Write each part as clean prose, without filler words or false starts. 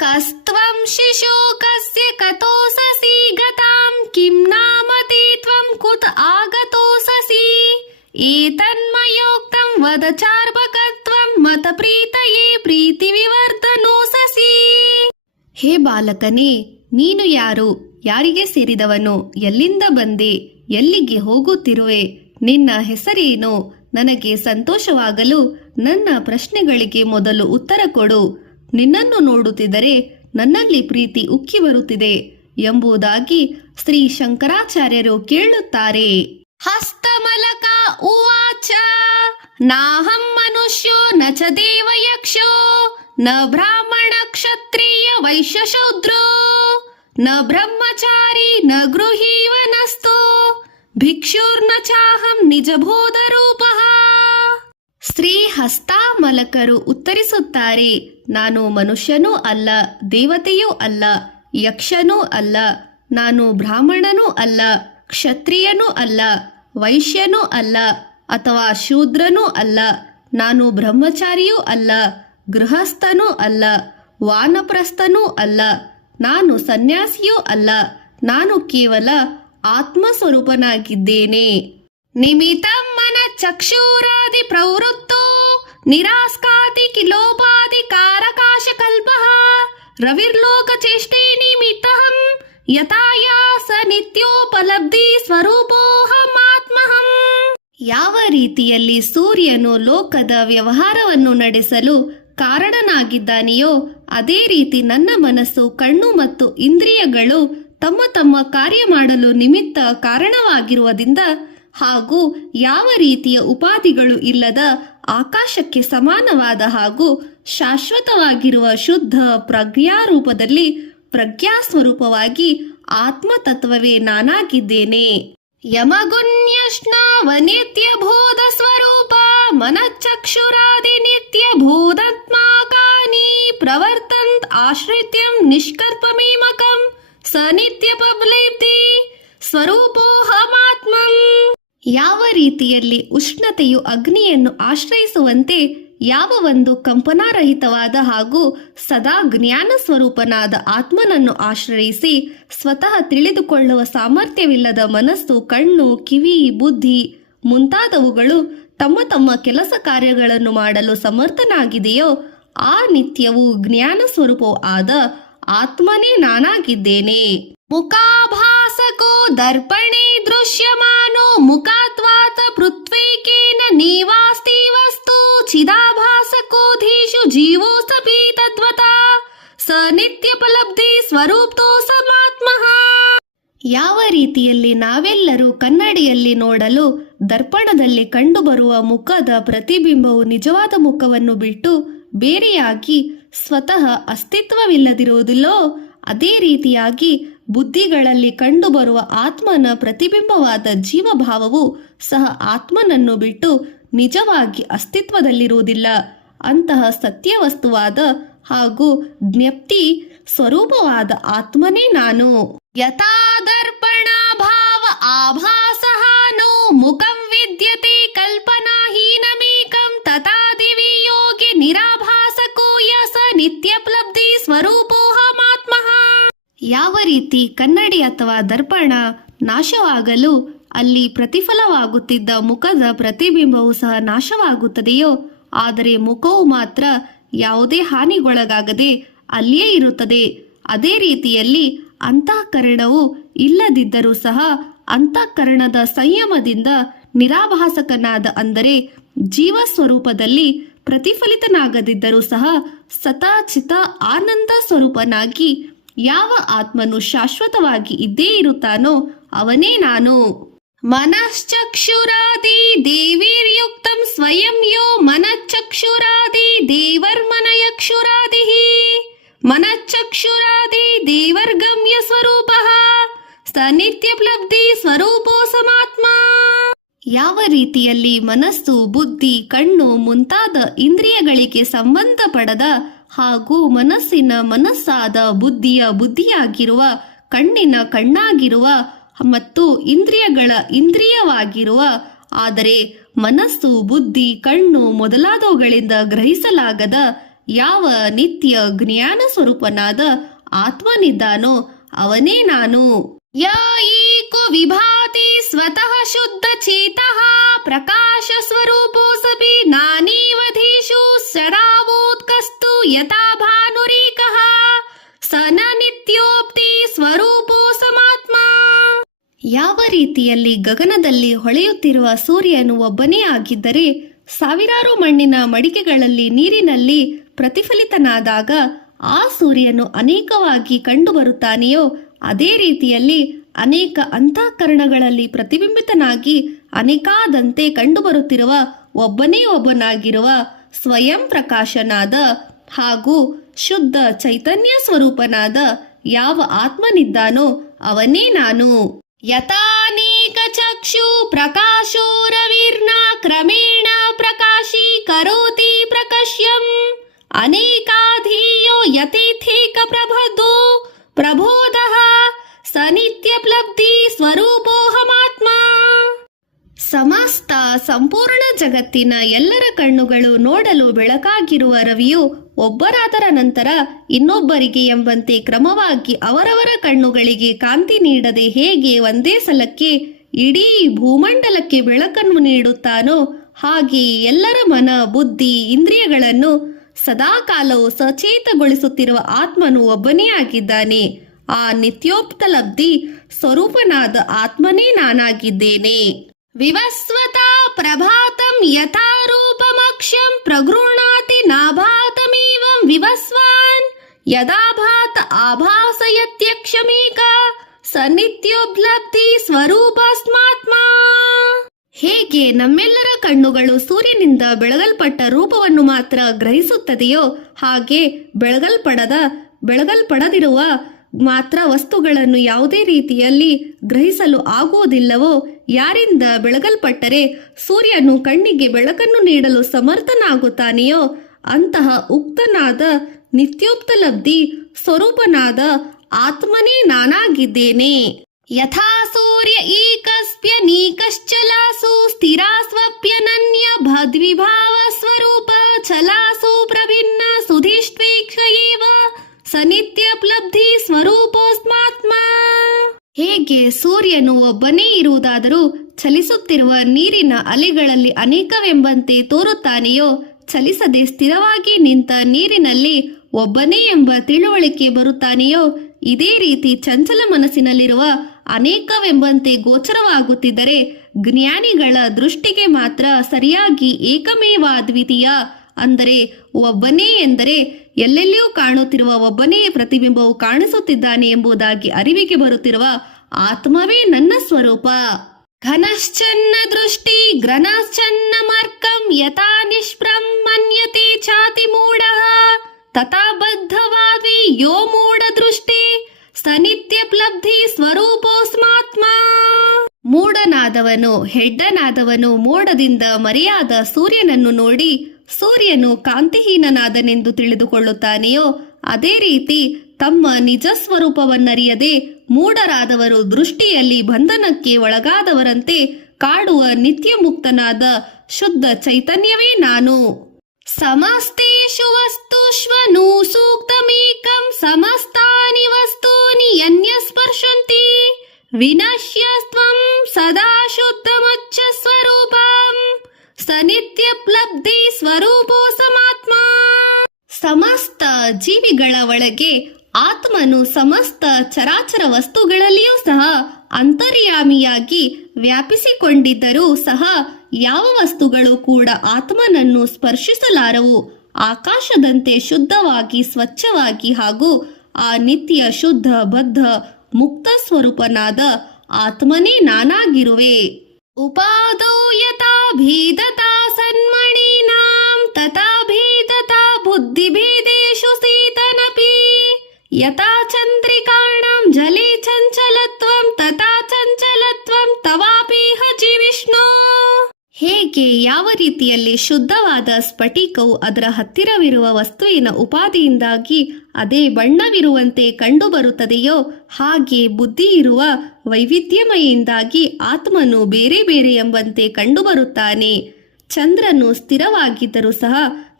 ಕಸ್ತ್ವಂ ಶಿಶೋಕಸ್ಯ ಕತೋಸಸಿ ಗತಾಂ ಕಿಂ ನಾಮತಿ ತ್ವಂ ಕುತ ಆಗತೋಸಸಿ ಏತನ್ಮಯೋಕ್ತಂ ವದ ಚಾರ್ವಕತ್ವಂ ಮತ ಪ್ರೀತಯೇ ಪ್ರೀತಿ ವಿವರ್ಧನೋಸಸಿ. ಹೇ ಬಾಲಕನೇ, ನೀನು ಯಾರು? ಯಾರಿಗೆ ಸೇರಿದವನು? ಎಲ್ಲಿಂದ ಬಂದೆ? ಎಲ್ಲಿಗೆ ಹೋಗುತ್ತಿರುವೆ? ನಿನ್ನ ಹೆಸರೇನು? ನನಗೆ ಸಂತೋಷವಾಗಲು ನನ್ನ ಪ್ರಶ್ನೆಗಳಿಗೆ ಮೊದಲು ಉತ್ತರ ಕೊಡು. ನಿನ್ನನ್ನು ನೋಡುತ್ತಿದ್ದರೆ ನನ್ನಲ್ಲಿ ಪ್ರೀತಿ ಉಕ್ಕಿ ಬರುತ್ತಿದೆ ಎಂಬುದಾಗಿ ಶ್ರೀ ಶಂಕರಾಚಾರ್ಯರು ಕೇಳುತ್ತಾರೆ. ಹಸ್ತಮಲಕ ಉವಾಚ ನಾಹಂ ಮನುಷ್ಯೋ ನ ಚ ದೇವಯಕ್ಷೋ ನ ಬ್ರಾಹ್ಮಣ ಕ್ಷತ್ರಿಯ ವೈಶ್ಯ ಶೂದ್ರೋ ನ ಬ್ರಹ್ಮಚಾರಿ ನ ಗೃಹೀವ ನಸ್ತೋ ಭಿಕ್ಷುರ್ನ ಚಾಹಂ ನಿಜಬೋಧ ರೂಪಃ. ಶ್ರೀ ಹಸ್ತಾಮಲಕರು ಉತ್ತರಿಸುತ್ತಾರೆ, ನಾನು ಮನುಷ್ಯನೂ ಅಲ್ಲ, ದೇವತೆಯೂ ಅಲ್ಲ, ಯಕ್ಷನೂ ಅಲ್ಲ, ನಾನು ಬ್ರಾಹ್ಮಣನೂ ಅಲ್ಲ, ಕ್ಷತ್ರಿಯನೂ ಅಲ್ಲ, ವೈಶ್ಯನೂ ಅಲ್ಲ ಅಥವಾ ಶೂದ್ರನೂ ಅಲ್ಲ, ನಾನು ಬ್ರಹ್ಮಚಾರಿಯೂ ಅಲ್ಲ, ಗೃಹಸ್ಥನೂ ಅಲ್ಲ, ವಾನಪ್ರಸ್ಥನೂ ಅಲ್ಲ, ನಾನು ಸನ್ಯಾಸಿಯೂ ಅಲ್ಲ, ನಾನು ಕೇವಲ ಆತ್ಮಸ್ವರೂಪನಾಗಿದ್ದೇನೆ. ನಿಮಿತಂ ಮನ ಚಕ್ಷುರಾದಿ ಪ್ರವೃತ್ತೋ ನಿರಾಸ್ಕಾತಿ ಕಿಲೋಪಾದಿ ಕಾರಕಾಶ ಕಲ್ಪಃ ರವಿರ್ಲೋಕ ಚೇಷ್ಟೇ ನಿಮಿತ್ತಹಂ ಯಥಾಯಾಸ ನಿತ್ಯೋಪಲಬ್ಧಿ ಸ್ವರೂಪೋಹಂ ಆತ್ಮಹಂ. ಯಾವ ರೀತಿಯಲ್ಲಿ ಸೂರ್ಯನು ಲೋಕದ ವ್ಯವಹಾರವನ್ನು ನಡೆಸಲು ಕಾರಣನಾಗಿದ್ದಾನೆಯೋ ಅದೇ ರೀತಿ ನನ್ನ ಮನಸ್ಸು, ಕಣ್ಣು ಮತ್ತು ಇಂದ್ರಿಯಗಳು ತಮ್ಮ ತಮ್ಮ ಕಾರ್ಯ ಮಾಡಲು ನಿಮಿತ್ತ ಕಾರಣವಾಗಿರುವುದರಿಂದ ಹಾಗೂ ಯಾವ ರೀತಿಯ ಉಪಾಧಿಗಳು ಇಲ್ಲದ ಆಕಾಶಕ್ಕೆ ಸಮಾನವಾದ ಹಾಗೂ ಶಾಶ್ವತವಾಗಿರುವ ಶುದ್ಧ ಪ್ರಜ್ಞಾರೂಪದಲ್ಲಿ ಪ್ರಜ್ಞಾಸ್ವರೂಪವಾಗಿ ಆತ್ಮತತ್ವವೇ ನಾನಾಗಿದ್ದೇನೆ. ಯಮಗುಣ್ಯಶ್ನಾವನಿತ್ಯ ಬೋಧ ಸ್ವರೂಪ ಮನಚಕ್ಷುರಾದಿ ನಿತ್ಯ ಬೋಧಾತ್ಮಾಕಾನಿ ಪ್ರವರ್ತಂತ್ ಆಶ್ರಿತ್ಯಂ ನಿಷ್ಕಲ್ಪಮೇಮಕಂ ಸ ನಿತ್ಯ ಪಬ್ಲೇಪ್ತಿ ಸ್ವರೂಪೋಹಮಾತ್ಮಂ. ಯಾವ ರೀತಿಯಲ್ಲಿ ಉಷ್ಣತೆಯು ಅಗ್ನಿಯನ್ನು ಆಶ್ರಯಿಸುವಂತೆ ಯಾವ ಒಂದು ಕಂಪನಾರಹಿತವಾದ ಹಾಗೂ ಸದಾ ಜ್ಞಾನ ಸ್ವರೂಪನಾದ ಆತ್ಮನನ್ನು ಆಶ್ರಯಿಸಿ ಸ್ವತಃ ತಿಳಿದುಕೊಳ್ಳುವ ಸಾಮರ್ಥ್ಯವಿಲ್ಲದ ಮನಸ್ಸು, ಕಣ್ಣು, ಕಿವಿ, ಬುದ್ಧಿ ಮುಂತಾದವುಗಳು ತಮ್ಮ ತಮ್ಮ ಕೆಲಸ ಕಾರ್ಯಗಳನ್ನು ಮಾಡಲು ಸಮರ್ಥನಾಗಿದೆಯೋ ಆ ನಿತ್ಯವೂ ಜ್ಞಾನ ಸ್ವರೂಪವೂ ಆದ ಆತ್ಮನೇ ನಾನಾಗಿದ್ದೇನೆ. ಮುಖಾಭಾಸಕೋ ದರ್ಪಣೆ ದೃಶ್ಯಮಾನೋ ಮುಖಾತ್ವಾತ ಪೃಥ್ವೀಕೇನ ನೀವಾಸ್ತಿ ವಸ್ತು ಚಿದಾಭಾಸಕೋಧೀಷು ಜೀವೋಸ್ತಪಿ ತದ್ವತಾ ಸ ನಿತ್ಯಪಲಬ್ಧಿ ಸ್ವರೂಪೋ ಸಮಾತ್ಮಃ. ಯಾವ ರೀತಿಯಲ್ಲಿ ನಾವೆಲ್ಲರೂ ಕನ್ನಡಿಯಲ್ಲಿ ನೋಡಲು ದರ್ಪಣದಲ್ಲಿ ಕಂಡುಬರುವ ಮುಖದ ಪ್ರತಿಬಿಂಬವು ನಿಜವಾದ ಮುಖವನ್ನು ಬಿಟ್ಟು ಬೇರೆಯಾಗಿ ಸ್ವತಃ ಅಸ್ತಿತ್ವವಿಲ್ಲದಿರುವುದಿಲ್ಲೋ ಅದೇ ರೀತಿಯಾಗಿ ಬುದ್ಧಿಗಳಲ್ಲಿ ಕಂಡುಬರುವ ಆತ್ಮನ ಪ್ರತಿಬಿಂಬವಾದ ಜೀವಭಾವವು ಸಹ ಆತ್ಮನನ್ನು ಬಿಟ್ಟು ನಿಜವಾಗಿ ಅಸ್ತಿತ್ವದಲ್ಲಿರುವುದಿಲ್ಲ. ಅಂತಹ ಸತ್ಯವಸ್ತುವಾದ ಹಾಗೂ ಜ್ಞಪ್ತಿ ಸ್ವರೂಪವಾದ ಆತ್ಮನೇ ನಾನು. ಯಥಾ ದರ್ಪಣ ಭಾವ ಆಭಾಸಹಾನೋ ಮುಖಂ ವಿದ್ಯತೆ ಕಲ್ಪನಾಹೀನಮೇಕಂ ತಥಾ ದಿವಿ ಯೋಗಿ ನಿರಾಭಾಸಕೋ ಯಸ ನಿತ್ಯಪ್ಲಬ್ಧಿ ಸ್ವರೂಪೋಹಮಾತ್ಮಃ. ಯಾವ ರೀತಿ ಕನ್ನಡಿ ಅಥವಾ ದರ್ಪಣ ನಾಶವಾಗಲು ಅಲ್ಲಿ ಪ್ರತಿಫಲವಾಗುತ್ತಿದ್ದ ಮುಖದ ಪ್ರತಿಬಿಂಬವು ಸಹ ನಾಶವಾಗುತ್ತದೆಯೋ ಆದರೆ ಮುಖವು ಮಾತ್ರ ಯಾವುದೇ ಹಾನಿಗೊಳಗಾಗದೆ ಅಲ್ಲಿಯೇ ಇರುತ್ತದೆ. ಅದೇ ರೀತಿಯಲ್ಲಿ ಅಂತಃಕರಣವು ಇಲ್ಲದಿದ್ದರೂ ಸಹ ಅಂತಃಕರಣದ ಸಂಯಮದಿಂದ ನಿರಾಭಾಸಕನಾದ ಅಂದರೆ ಜೀವ ಸ್ವರೂಪದಲ್ಲಿ ಪ್ರತಿಫಲಿತನಾಗದಿದ್ದರೂ ಸಹ ಸತಾಚಿತ ಆನಂದ ಸ್ವರೂಪನಾಗಿ ಯಾವ ಆತ್ಮನು ಶಾಶ್ವತವಾಗಿ ಇದ್ದೇ ಇರುತ್ತಾನೋ ಅವನೇ ನಾನು. ಮನಶ್ಚಕ್ಷುರಾದಿ ದೇವೀರ್ಯುಕ್ತಂ ಸ್ವಯಂ ಯೋ ಮನಶ್ಚಕ್ಷುರಾದಿ ದೇವರ್ಮನಯಕ್ಷುರಾದಿ ಮನಶ್ಚಕ್ಷುರಾದಿ ದೇವರ್ಗಮ್ಯ ಸ್ವರೂಪಃ ಸ ನಿತ್ಯಪ್ಲಬ್ಧಿ ಸ್ವರೂಪೋ ಸಮಾತ್ಮ. ಯಾವ ರೀತಿಯಲ್ಲಿ ಮನಸ್ಸು, ಬುದ್ಧಿ, ಕಣ್ಣು ಮುಂತಾದ ಇಂದ್ರಿಯಗಳಿಗೆ ಸಂಬಂಧಪಡದ ಹಾಗೂ ಮನಸ್ಸಿನ ಮನಸ್ಸಾದ ಬುದ್ಧಿಯ ಬುದ್ಧಿಯಾಗಿರುವ, ಕಣ್ಣಿನ ಕಣ್ಣಾಗಿರುವ ಮತ್ತು ಇಂದ್ರಿಯಗಳ ಇಂದ್ರಿಯವಾಗಿರುವ ಆದರೆ ಮನಸ್ಸು, ಬುದ್ಧಿ, ಕಣ್ಣು ಮೊದಲಾದವುಗಳಿಂದ ಗ್ರಹಿಸಲಾಗದ ಯಾವ ನಿತ್ಯ ಜ್ಞಾನ ಸ್ವರೂಪನಾದ ಆತ್ಮನಿದ್ದಾನೋ ಅವನೇ ನಾನು. ಯ ಏಕೋ ವಿಭಾತಿ ಸ್ವತಃ ಶುದ್ಧ ಚೇತಃ ಪ್ರಕಾಶ ಸ್ವರೂಪೋಸಪಿ ನಾನೇವಧೀಷು ಸದಾವೋತ್ಕಸ್ತು ಯಥಾ ಭಾನುರೇಕಃ ಸ ನ ನಿತ್ಯೋಕ್ತಿ ಸ್ವರೂಪೋ ಸಮಾತ್ಮ. ಯಾವ ರೀತಿಯಲ್ಲಿ ಗಗನದಲ್ಲಿ ಹೊಳೆಯುತ್ತಿರುವ ಸೂರ್ಯನು ಒಬ್ಬನೇ ಆಗಿದ್ದರೆ ಸಾವಿರಾರು ಮಣ್ಣಿನ ಮಡಿಕೆಗಳಲ್ಲಿ ನೀರಿನಲ್ಲಿ ಪ್ರತಿಫಲಿತನಾದಾಗ ಆ ಸೂರ್ಯನು ಅನೇಕವಾಗಿ ಕಂಡುಬರುತ್ತಾನೆಯೋ ಅದೇ ರೀತಿಯಲ್ಲಿ ಅನೇಕ ಅಂತಃಕರಣಗಳಲ್ಲಿ ಪ್ರತಿಬಿಂಬಿತನಾಗಿ ಅನೇಕಾದಂತೆ ಕಂಡುಬರುತ್ತಿರುವ ಒಬ್ಬನೇ ಒಬ್ಬನಾಗಿರುವ ಸ್ವಯಂ ಪ್ರಕಾಶನಾದ ಹಾಗೂ ಶುದ್ಧ ಚೈತನ್ಯ ಸ್ವರೂಪನಾದ ಯಾವ ಆತ್ಮನಿದ್ದಾನೋ ಅವನೇ ನಾನು. ಯಥಾನೇಕ ಚಕ್ಷು ಪ್ರಕಾಶೋ ರವಿರ್ನ ಕ್ರಮೇಣ ಪ್ರಕಾಶಿ ಕರೋತಿ ಪ್ರಕಶ್ಯಂ ಅನೇಕಾಧೀಯೋ ಯಥೇಥೇಕ ಪ್ರಬುದ್ಧೋ ಪ್ರಬೋಧಃ ಸ ನಿತ್ಯಪ್ಲಬ್ಧಿ ಸ್ವರೂಪೋಹಮಾತ್ಮ. ಸಮಸ್ತ ಸಂಪೂರ್ಣ ಜಗತ್ತಿನ ಎಲ್ಲರ ಕಣ್ಣುಗಳು ನೋಡಲು ಬೆಳಕಾಗಿರುವ ರವಿಯು ಒಬ್ಬರಾದರ ನಂತರ ಇನ್ನೊಬ್ಬರಿಗೆ ಎಂಬಂತೆ ಕ್ರಮವಾಗಿ ಅವರವರ ಕಣ್ಣುಗಳಿಗೆ ಕಾಂತಿ ನೀಡದೆ ಹೇಗೆ ಒಂದೇ ಸಲಕ್ಕೆ ಇಡೀ ಭೂಮಂಡಲಕ್ಕೆ ಬೆಳಕನ್ನು ನೀಡುತ್ತಾನೋ ಹಾಗೆಯೇ ಎಲ್ಲರ ಮನ ಬುದ್ಧಿ ಇಂದ್ರಿಯಗಳನ್ನು ಸದಾಕಾಲವು ಸಚೇತಗೊಳಿಸುತ್ತಿರುವ ಆತ್ಮನು ಒಬ್ಬನೇ ಆಗಿದ್ದಾನೆ. ಆ ನಿತ್ಯೋಪಲಬ್ಧಿ ಸ್ವರೂಪನಾದ ಆತ್ಮನೇ ನಾನಾಗಿದ್ದೇನೆ. ವಿವಸ್ವತಾ ಪ್ರಭಾತಂ ಯಥಾ ರೂಪಮಕ್ಷಂ ಪ್ರಗೃಹ್ಣಾತಿ ನಾಭಾತಮೇವಂ ವಿವಸ್ವಾನ್ ಯದಾ ಭಾತ ಆಭಾಸಯತ್ಯಕ್ಷಮೇಕ ಸ ನಿತ್ಯೋಪಲಬ್ಧಿ ಸ್ವರೂಪಸ್ಮಾತ್ಮ. ಹೇಗೆ ನಮ್ಮೆಲ್ಲರ ಕಣ್ಣುಗಳು ಸೂರ್ಯನಿಂದ ಬೆಳಗಲ್ಪಟ್ಟ ರೂಪವನ್ನು ಮಾತ್ರ ಗ್ರಹಿಸುತ್ತದೆಯೋ ಹಾಗೆ ಬೆಳಗಲ್ಪಡದಿರುವ ಮಾತ್ರ ವಸ್ತುಗಳನ್ನು ಯಾವುದೇ ರೀತಿಯಲ್ಲಿ ಗ್ರಹಿಸಲು ಆಗುವುದಿಲ್ಲವೋ ಯಾರಿಂದ ಬೆಳಗಲ್ಪಟ್ಟರೆ ಸೂರ್ಯನು ಕಣ್ಣಿಗೆ ಬೆಳಕನ್ನು ನೀಡಲು ಸಮರ್ಥನಾಗುತ್ತಾನೆಯೋ ಅಂತಹ ಉಕ್ತನಾದ ನಿತ್ಯೋಪಲಬ್ಧಿ ಸ್ವರೂಪನಾದ ಆತ್ಮನೇ ನಾನಾಗಿದ್ದೇನೆ. ಯಥಾ ಸೂರ್ಯ ಏಕಸ್ಪ್ಯನೀಕಶ್ಚಲಾಸು ಸ್ಥಿರಾಸ್ವಪ್ಯನನ್ಯ ಭದ್ವಿಭಾವ ಸ್ವರೂಪ ಛಲಾಸು ಪ್ರಭಿನ್ನ ಸುಧಿಷ್ಟ್ವೇಕ್ಷಯೇವ ಸ ನಿತ್ಯಪ್ಲಬ್ಧಿ ಸ್ವರೂಪೋಸ್ಮಾತ್ಮ. ಹೇಗೆ ಸೂರ್ಯನು ಒಬ್ಬನೇ ಇರುವುದಾದರೂ ಚಲಿಸುತ್ತಿರುವ ನೀರಿನ ಅಲೆಗಳಲ್ಲಿ ಅನೇಕವೆಂಬಂತೆ ತೋರುತ್ತಾನೆಯೋ ಚಲಿಸದೆ ಸ್ಥಿರವಾಗಿ ನಿಂತ ನೀರಿನಲ್ಲಿ ಒಬ್ಬನೇ ಎಂಬ ತಿಳುವಳಿಕೆ ಬರುತ್ತಾನೆಯೋ ಇದೇ ರೀತಿ ಚಂಚಲ ಮನಸ್ಸಿನಲ್ಲಿರುವ ಅನೇಕವೆಂಬಂತೆ ಗೋಚರವಾಗುತ್ತಿದ್ದರೆ ಜ್ಞಾನಿಗಳ ದೃಷ್ಟಿಗೆ ಮಾತ್ರ ಸರಿಯಾಗಿ ಏಕಮೇವಾದ್ವಿತೀಯ ಅಂದರೆ ಒಬ್ಬನೇ ಎಂದರೆ ಎಲ್ಲೆಲ್ಲಿಯೂ ಕಾಣುತ್ತಿರುವ ಒಬ್ಬನೇ ಪ್ರತಿಬಿಂಬವು ಕಾಣಿಸುತ್ತಿದ್ದಾನೆ ಎಂಬುದಾಗಿ ಅರಿವಿಗೆ ಬರುತ್ತಿರುವ ಆತ್ಮವೇ ನನ್ನ ಸ್ವರೂಪ. ಘನಶ್ಚನ್ನ ದೃಷ್ಟಿ ಗ್ರನಶ್ಚನ್ನ ಮರ್ಕಂ ಯಥಾ ನಿಷ್ಪ್ರಂ ಮನ್ಯತೆ ಚಾತಿ ಮೂಢಃ ತಥಾ ಬದ್ಧವಾದಿ ಯೋ ಮೂಢ ದೃಷ್ಟಿ ಸ ನಿತ್ಯಪ್ಲಬ್ಧಿ ಸ್ವರೂಪೋಸ್ಮಾತ್ಮ. ಮೂಢನಾದವನು ಹೆಡ್ಡನಾದವನು ಮೋಡದಿಂದ ಮರೆಯಾದ ಸೂರ್ಯನನ್ನು ನೋಡಿ ಸೂರ್ಯನು ಕಾಂತಿಹೀನನಾದನೆಂದು ತಿಳಿದುಕೊಳ್ಳುತ್ತಾನೆಯೋ ಅದೇ ರೀತಿ ತಮ್ಮ ನಿಜ ಸ್ವರೂಪವನ್ನರಿಯದೆ ಮೂಢರಾದವರು ದೃಷ್ಟಿಯಲ್ಲಿ ಬಂಧನಕ್ಕೆ ಒಳಗಾದವರಂತೆ ಕಾಡುವ ನಿತ್ಯ ಮುಕ್ತನಾದ ಶುದ್ಧ ಚೈತನ್ಯವೇ ನಾನು. ಸಮಸ್ತೇಷು ವಸ್ತುಷ್ವನು ಸೂಕ್ತಮೇಕಂ ಸಮಸ್ತಾನಿ ವಸ್ತೂನಿ ಯನ್ಯಸ್ಪರ್ಶಂತಿ ವಿನಶ್ಯಸ್ತ್ವಂ ಸದಾ ಶುದ್ಧಮಚ್ಚ ಸ್ವರೂಪಂ ಸ ನಿತ್ಯಪ್ಲಬ್ಧಿ ಸ್ವರೂಪೋ ಸಮಾತ್ಮ. ಸಮಸ್ತ ಜೀವಿಗಳ ಒಳಗೆ ಆತ್ಮನು ಸಮಸ್ತ ಚರಾಚರ ವಸ್ತುಗಳಲ್ಲಿಯೂ ಸಹ ಅಂತರ್ಯಾಮಿಯಾಗಿ ವ್ಯಾಪಿಸಿಕೊಂಡಿದ್ದರೂ ಸಹ ಯಾವ ವಸ್ತುಗಳು ಕೂಡ ಆತ್ಮನನ್ನು ಸ್ಪರ್ಶಿಸಲಾರವು. ಆಕಾಶದಂತೆ ಶುದ್ಧವಾಗಿ ಸ್ವಚ್ಛವಾಗಿ ಹಾಗೂ ಆ ನಿತ್ಯ ಶುದ್ಧ ಬದ್ಧ ಮುಕ್ತ ಸ್ವರೂಪನಾದ ಆತ್ಮನೇ ನಾನಾಗಿರುವೆ. ಉಪಾದೋ ಯಥಾ ಭೇದತಾ ಸನ್ಮಣೀನಾಂ ತಥಾ ಭೇದತಾ ಬುದ್ಧಿಭೇದೇಷು ಸೇತನಪಿ ಯಥಾ ಚಂದ್ರಿಕಾಣಂ ಜಲೇ ಚಂಚಲತ್ವಂ ತಥಾ ಚಂಚಲತ್ವಂ ತವಾಪೇಹ ಜಿವಿಷ್ಣು. ಹೇಗೆ ಯಾವ ರೀತಿಯಲ್ಲಿ ಶುದ್ಧವಾದ ಸ್ಫಟಿಕವು ಅದರ ಹತ್ತಿರವಿರುವ ವಸ್ತುವಿನ ಉಪಾದಿಯಿಂದಾಗಿ ಅದೇ ಬಣ್ಣವಿರುವಂತೆ ಕಂಡುಬರುತ್ತದೆಯೋ ಹಾಗೆ ಬುದ್ಧಿ ಇರುವ ವೈವಿಧ್ಯಮಯಿಂದಾಗಿ ಆತ್ಮನು ಬೇರೆ ಬೇರೆ ಎಂಬಂತೆ ಕಂಡುಬರುತ್ತಾನೆ. ಚಂದ್ರನು ಸ್ಥಿರವಾಗಿದ್ದರೂ ಸಹ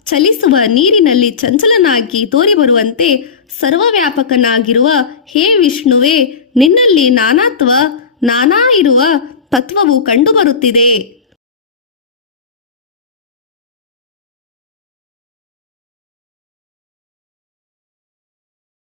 ಚಲಿಸುವ ನೀರಿನಲ್ಲಿ ಚಂಚಲನಾಗಿ ತೋರಿಬರುವಂತೆ ಸರ್ವವ್ಯಾಪಕನಾಗಿರುವ ಹೇ ವಿಷ್ಣುವೇ, ನಿನ್ನಲ್ಲಿ ನಾನಾ ಇರುವ ತತ್ವವು ಕಂಡುಬರುತ್ತಿದೆ.